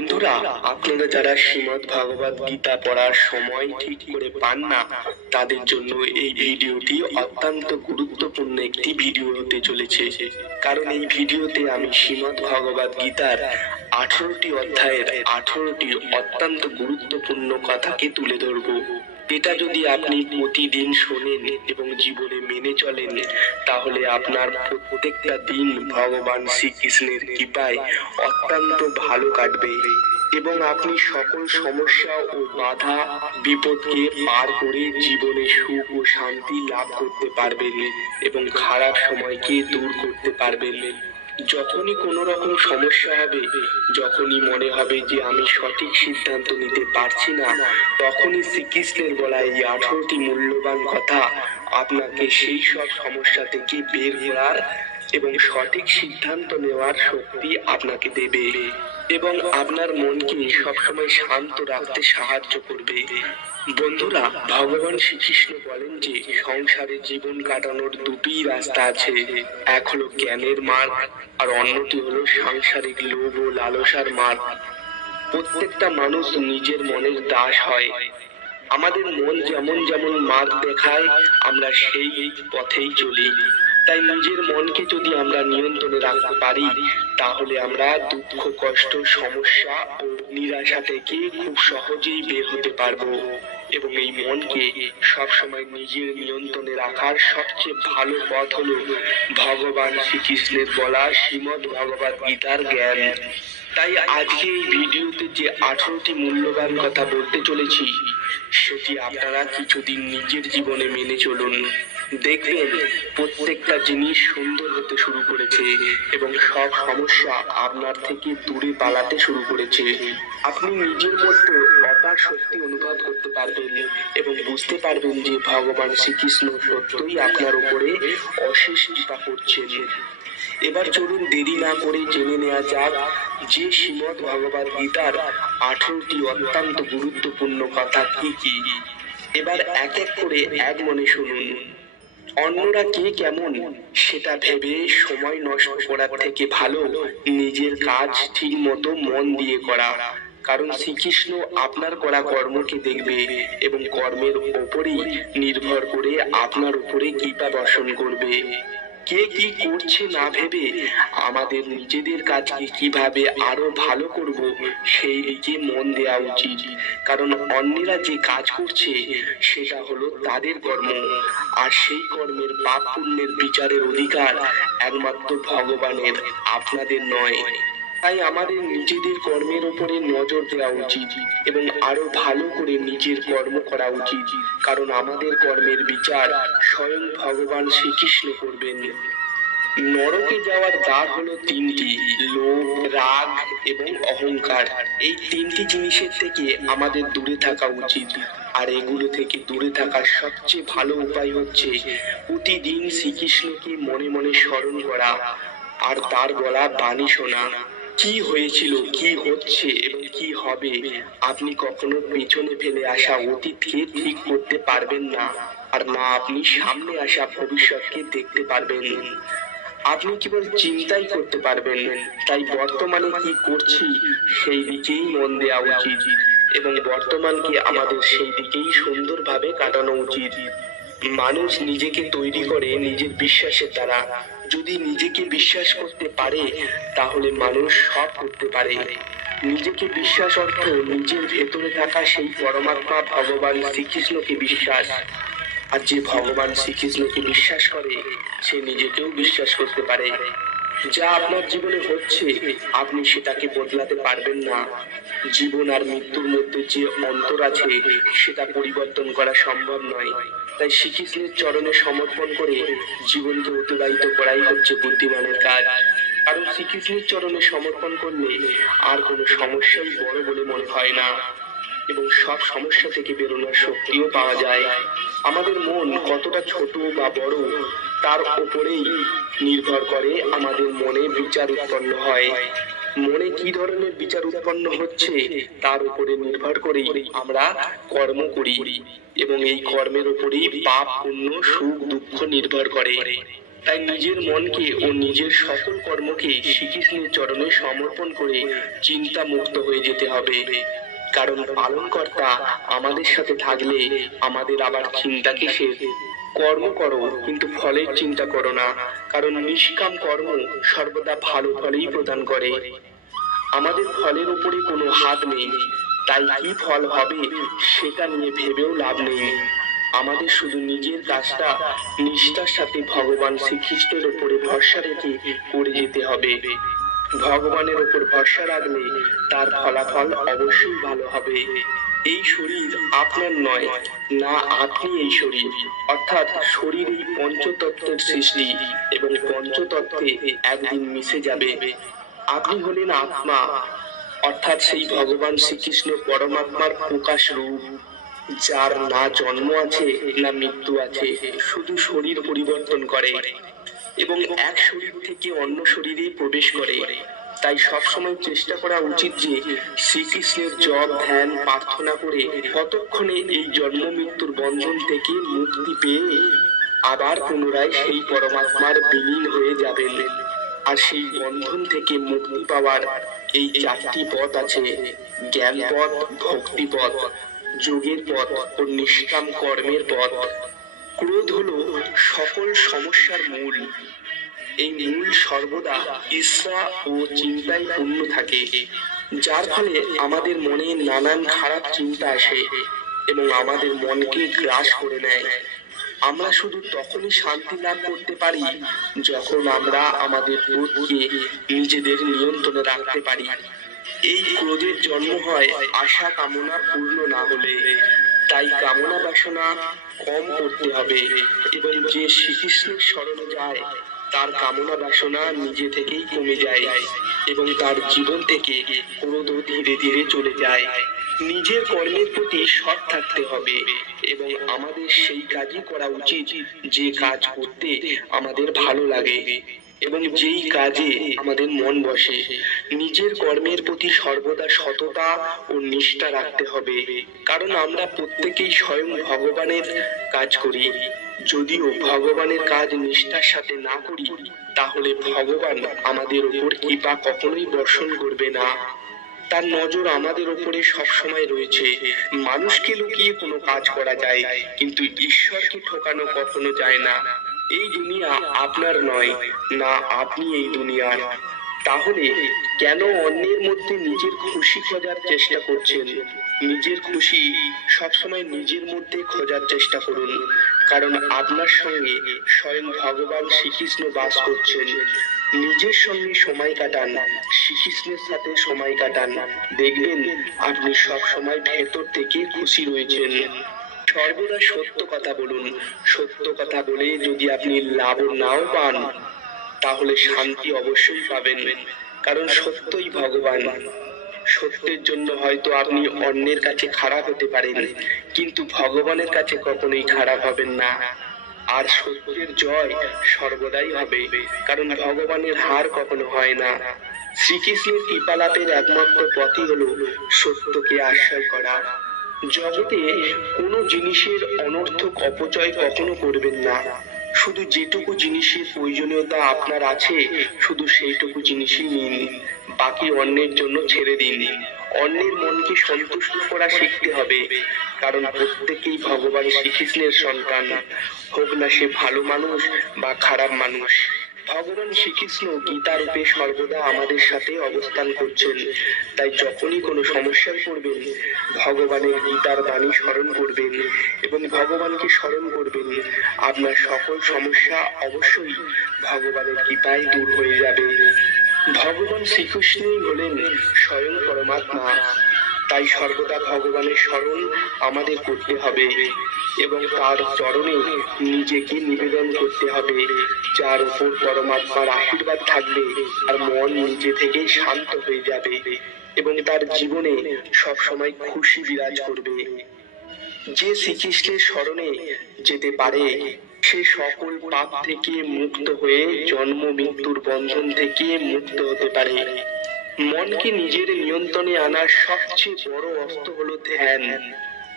বন্ধুরা, আপনারা যারা শ্রীমদ্ ভগবদ গীতা পড়ার সময় ঠিক করে পান না, তাদের জন্য এই ভিডিওটি অত্যন্ত গুরুত্বপূর্ণ একটি ভিডিও হতে চলেছে। কারণ এই ভিডিওতে আমি শ্রীমদ্ ভগবদ গীতার 18টি অধ্যায়ের 18টি অত্যন্ত গুরুত্বপূর্ণ কথাকে তুলে ধরব। এটা যদি আপনি প্রতিদিন শোনেন এবং জীবনে মেনে চলেন, তাহলে আপনার প্রত্যেকটা দিন ভগবান শ্রীকৃষ্ণের কৃপায় অত্যন্ত ভালো কাটবে এবং আপনি সকল সমস্যা ও বাধা বিপদকে পার করে জীবনে সুখ ও শান্তি লাভ করতে পারবেন এবং খারাপ সময়কে দূর করতে পারবেন। যখনই কোনো রকম সমস্যা হবে, যখনই মনে হবে যে আমি সঠিক সিদ্ধান্ত নিতে পারছি না, তখনই শ্রীকৃষ্ণের বলা এই 18টি মূল্যবান কথা আপনাকে সেই সব সমস্যা থেকে বের করার এবং সঠিক সিদ্ধান্ত নেওয়ার শক্তি আপনাকে দেবে এবং আপনার মনকে সবসময় শান্ত রাখতে সাহায্য করবে। বন্ধুরা, ভগবান শ্রীকৃষ্ণ বলেন যে সংসারে জীবন কাটানোর দুটি রাস্তা আছে। এক হলো জ্ঞানের মার্গ আর অন্যটি হলো সাংসারিক লোভ ও লালসার মার্গ। প্রত্যেকটা মানুষ নিজের মনের দাস হয়। আমাদের মন যেমন যেমন মার্গ দেখায়, আমরা সেই পথেই চলি। তাই নিজের মনকে যদি আমরা নিয়ন্ত্রণে রাখতে পারি, তাহলে আমরা দুঃখ, কষ্ট, সমস্যা ও নিরাশা থেকে খুব সহজেই বের হতে পারবো এবং এই মনকে সবসময় নিজের নিয়ন্ত্রণে রাখার সবচেয়ে ভালো পথ হলো ভগবান শ্রীকৃষ্ণের বলা শ্রীমদ্ ভগবদ গীতার জ্ঞান। তাই আজকে এই ভিডিওতে যে 18টি মূল্যবান কথা বলতে চলেছি, সেটি আপনারা কিছুদিন নিজের জীবনে মেনে চলুন। দেখবেন প্রত্যেকটা জিনিস সুন্দর হতে শুরু করেছে এবং সব সমস্যা আপনার থেকে দূরে পালাতে শুরু করেছে। আপনি নিজের মধ্যে অপার শক্তি অনুভব করতে পারবেন এবং বুঝতে পারবেন যে ভগবান শ্রীকৃষ্ণ সত্যই আপনার উপরে অশেষ কৃপা করছেন। এবার চলুন দেরি না করে জেনে নেওয়া যাক যে শ্রীমদ্ ভগবদ গীতার 18টি অত্যন্ত গুরুত্বপূর্ণ কথা কি কি। এবার এক এক করে এক মনে শুনুন। অন্যরা কে কেমন সেটা ভেবে সময় নষ্ট করার থেকে ভালো নিজের কাজ ঠিক মতো মন দিয়ে করা। কারণ শ্রীকৃষ্ণ আপনার করা কর্মকে দেখবে এবং কর্মের ওপরেই নির্ভর করে আপনার উপরে কৃপা বর্ষণ করবে। কে কি করছে না ভেবে আমাদের নিজেদের কাজকে কিভাবে আরো ভালো করব সেই দিকে মন দেওয়া উচিত। কারণ অন্যেরা যে কাজ করছে সেটা হলো তাদের কর্ম, আর সেই কর্মের পাপ পুণ্যের বিচারের অধিকার একমাত্র ভগবানের, আপনাদের নয়। তাই আমাদের নিজেদের কর্মের উপরে নজর দেওয়া উচিত এবং আরো ভালো করে নিজের কর্ম করা উচিত। কারণ আমাদের কর্মের বিচার স্বয়ং ভগবান শ্রীকৃষ্ণ করবেন। নরকে যাওয়ার দ্বার হলো তিনটি: লোভ, রাগ এবং অহংকার। এই তিনটি জিনিসের থেকে আমাদের দূরে থাকা উচিত, আর এগুলো থেকে দূরে থাকার সবচেয়ে ভালো উপায় হচ্ছে প্রতিদিন শ্রীকৃষ্ণকে মনে মনে স্মরণ করা আর তার বলা বাণী শোনা। কি হয়েছিল, কি হচ্ছে এবং কি হবে, আপনি কখনো পেছনে ফেলে আসা অতীতকে ঠিক করতে পারবেন না, আর না আপনি সামনে আসা ভবিষ্যৎকে দেখতে পারবেন। আপনি কেবল চিন্তাই করতে পারবেন। তাই বর্তমানে কি করছি সেই দিকেই মন দেওয়া উচিত এবং বর্তমানকে আমাদের সেই দিকেই সুন্দরভাবে কাটানো উচিত। মানুষ নিজেকে তৈরি করে নিজের বিশ্বাসের দ্বারা। যদি নিজেকে বিশ্বাস করতে পারে, তাহলে মানুষ সব করতে পারে। নিজেকে বিশ্বাস অর্থ নিজের ভেতরে থাকা সেই পরমাত্মা ভগবান শ্রীকৃষ্ণকে বিশ্বাস। আর যে ভগবান শ্রীকৃষ্ণকে বিশ্বাস করে, সে নিজেকেও বিশ্বাস করতে পারে। যা আপনার জীবনে হচ্ছে, আপনি সেটাকে বদলাতে পারবেন না। জীবন আর মৃত্যুর মধ্যে যে অন্তর আছে, সেটা পরিবর্তন করা সম্ভব নয়। তাই শ্রীকৃষ্ণের চরণে সমর্পণ করে জীবনকে অতিবাহিত করাই হচ্ছে বুদ্ধিমানের কাজ। কারণ শ্রীকৃষ্ণের চরণে সমর্পণ করলে আর কোনো সমস্যাই বড় বলে মনে হয় না এবং সব সমস্যা থেকে বেরোনোর শক্তিও পাওয়া যায়। আমাদের মন কতটা ছোট বা বড়, তার উপরেই নির্ভর করে আমাদের মনে বিচার উৎপন্ন হয়। মনে কি ধরনের বিচার উৎপন্ন হচ্ছে তার উপরে নির্ভর করেই আমরা কর্ম করি এবং এই কর্মের উপরেই পাপ, পুণ্য, সুখ, দুঃখ নির্ভর করে। তাই নিজের মনকে ও নিজের সকল কর্মকে শ্রীকৃষ্ণের চরণে সমর্পণ করে চিন্তা মুক্ত হয়ে যেতে হবে। কারণ পালনকর্তা আমাদের সাথে থাকলে আমাদের আবার চিন্তা কিসের? কর্ম করো, কিন্তু ফলের চিন্তা করো না, কারণ নিষ্কাম কর্ম সর্বদা ভালো ফলই প্রদান করে। আমাদের ফলের উপরে কোনো হাত নেই, তাই কি ফল হবে সেটা নিয়ে ভেবেও লাভ নেই। আমাদের শুধু নিজের কাজটা নিষ্ঠার সাথে ভগবান শ্রীকৃষ্ণের উপরে ভরসা রেখে করে যেতে হবে। ভগবানের উপর ভরসা রাখলে তার ফলাফল অবশ্যই ভালো হবে। এই শরীর আপনার নয়, না আপনি এই শরীর, অর্থাৎ শরীর এই পঞ্চতত্ত্বের সৃষ্টি এবং পঞ্চতত্ত্বে একদিন মিশে যাবে। আপনি হলেন আত্মা, অর্থাৎ সেই ভগবান শ্রীকৃষ্ণ পরমাত্মার প্রকাশ রূপ, যার না জন্ম আছে না মৃত্যু আছে, শুধু শরীর পরিবর্তন করে এবং এক শরীর থেকে অন্য শরীরে প্রবেশ করে। তাই সবসময় চেষ্টা করা উচিত যে শ্রীকৃষ্ণের জপ ধ্যান প্রার্থনা করে কতক্ষণে এই জন্ম মৃত্যুর বন্ধন থেকে মুক্তি পেয়ে আবার পুনরায় সেই পরমাত্মার বিলীন হয়ে যাবেন। আর সেই বন্ধন থেকে মুক্তি পাওয়ার এই চারটি পথ আছে: জ্ঞান পথ, ভক্তি পথ, যোগের পথ ও নিষ্কাম কর্মের পথ। ক্রোধ হলো সকল সমস্যার মূল। এই মূল সর্বদা ঈর্ষা ও চিন্তায় পূর্ণ থাকে, যার ফলে আমাদের মনে নানান খারাপ চিন্তা আসে এবং আমাদের মনকে গ্রাস করে নেয়। আমরা শুধু তখনই শান্তি লাভ করতে পারি যখন আমরা আমাদের ক্রোধকে নিজেদের নিয়ন্ত্রণে রাখতে পারি। এই ক্রোধের জন্ম হয় আশা কামনা পূর্ণ না হলে। তাই কামনা বাসনা কম করতে হবে এবং যে শ্রীকৃষ্ণের শরণে যায় তার কামনা বাসনা নিজে থেকেই কমে যায় এবং তার জীবন থেকে ক্রোধ ধীরে ধীরে চলে যায়। নিজের কর্মের প্রতি সৎ থাকতে হবে এবং আমাদের সেই কাজই করা উচিত যে কাজ করতে আমাদের ভালো লাগে এবং যেই কাজে আমাদের মন বসে। নিজের কর্মের প্রতি সর্বদা সততা ও নিষ্ঠা রাখতে হবে, কারণ আমরা প্রত্যেকেই স্বয়ং ভগবানের কাজ করি। যদিও ভগবানের কাজ নিষ্ঠার সাথে না করি, তাহলে ভগবান আমাদের উপর কৃপা কখনোই বর্ষণ করবে না। তার নজর আমাদের উপরে সবসময় রয়েছে। মানুষকে লুকিয়ে কোনো কাজ করা যায়, কিন্তু ঈশ্বরকে ঠকানো কখনো যায় না। এই দুনিয়া আপনার নয়, না আপনি এই দুনিয়ার। তাহলে কেন অন্যের মধ্যে নিজের খুশি খোঁজার চেষ্টা করছেন? নিজের খুশি সবসময় নিজের মধ্যে খোঁজার চেষ্টা করুন, কারণ আপনার সঙ্গে স্বয়ং ভগবান শ্রীকৃষ্ণ বাস করছেন। নিজের সঙ্গে সময় কাটান, শ্রীকৃষ্ণের সাথে সময় কাটান, দেখবেন আপনি সব সময় ভেতর থেকে খুশি রয়েছেন। সর্বদা সত্য কথা বলুন। সত্য কথা বলে যদি আপনি লাভ নাও পান, তাহলে শান্তি অবশ্যই পাবেন, কারণ সত্যই ভগবান। সত্যের জন্য হয়তো আপনি অন্যের কাছে খারাপ হতে পারেন, কিন্তু ভগবানের কাছে কখনোই খারাপ হবেন না। আর সত্যের জয় সর্বদাই হবে, কারণ ভগবানের হার কখনো হয় না। শ্রীকৃষ্ণের কৃপালাভের একমাত্র পথই হলো সত্যকে আশ্রয় করা। জগতে কোনো জিনিসের অনর্থক অপচয় কখনো করবেন না। শুধু যেটুকু জিনিসের প্রয়োজনীয়তা আপনার আছে, শুধু সেইটুকু জিনিসই নিন, বাকি অন্যের জন্য ছেড়ে দিন। অন্যের মনকে সন্তুষ্ট করা শিখতে হবে, কারণ প্রত্যেকেই ভগবান শ্রীকৃষ্ণের সন্তান, হোক না সে ভালো মানুষ বা খারাপ মানুষ। ভগবান শ্রীকৃষ্ণ গীতা রূপে সর্বদা আমাদের সাথে অবস্থান করছেন। তাই যখনই কোনো সমস্যায় পড়বেন, ভগবানের গীতার বাণী স্মরণ করবেন এবং ভগবানকে স্মরণ করবেন। আপনার সকল সমস্যা অবশ্যই ভগবানের কৃপায় দূর হয়ে যাবে। ভগবান শ্রীকৃষ্ণই হলেন স্বয়ং পরমাত্মা। তাই সর্বদা ভগবানের স্মরণ আমাদের করতে হবে এবং তার চরণে নিজেকে নিবেদন করতে হবে, যার উপর পরমাত্মার আশীর্বাদ থাকবে আর মন নিজে থেকেই শান্ত হয়ে যাবে এবং তার জীবনে সবসময় খুশি বিরাজ করবে। যে শ্রীকৃষ্ণের স্মরণে যেতে পারে, সে সকল পাপ থেকে মুক্ত হয়ে জন্ম মৃত্যুর বন্ধন থেকে মুক্ত হতে পারে। মনকে নিজের নিয়ন্ত্রণে আনার সবচেয়ে বড় অস্ত্র হলো ধ্যান।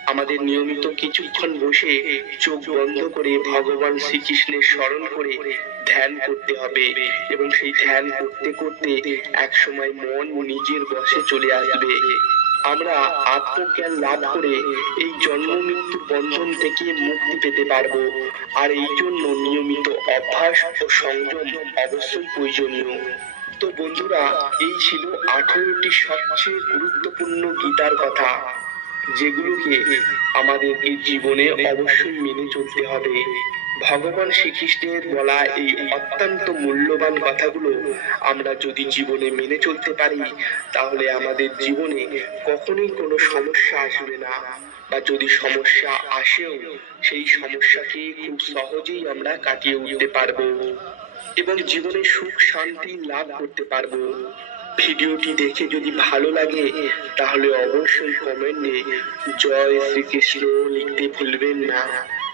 আমাদের নিয়মিত কিছুক্ষণ বসে চোখ বন্ধ করে ভগবান শ্রীকৃষ্ণের স্মরণ করে ধ্যান করতে হবে এবং সেই ধ্যান করতে করতে এক সময় মন নিজের বশে চলে আসবে। আমরা আত্মজ্ঞান লাভ করে এই জন্ম মৃত্যু বন্ধন থেকে মুক্তি পেতে পারবো। আর এই জন্য নিয়মিত অভ্যাস ও সংযম অবশ্যই প্রয়োজনীয়। তো বন্ধুরা, এই ছিল 18টি সবচেয়ে গুরুত্বপূর্ণ গীতার কথা, যেগুলোকে আমাদেরকে জীবনে অবশ্যই মেনে চলতে হবে। ভগবান শ্রীকৃষ্ণের বলা এই অত্যন্ত মূল্যবান কথাগুলো আমরা যদি জীবনে মেনে চলতে পারি, তাহলে আমাদের জীবনে কখনোই কোনো সমস্যা আসবে না, বা যদি সমস্যা আসেও সেই সমস্যাকে খুব সহজেই আমরা কাটিয়ে উঠতে পারবো এবং জীবনে সুখ শান্তি লাভ করতে পারবো। ভিডিওটি দেখে যদি ভালো লাগে তাহলে অবশ্যই কমেন্টে জয় শ্রীকৃষ্ণ লিখতে ভুলবেন না।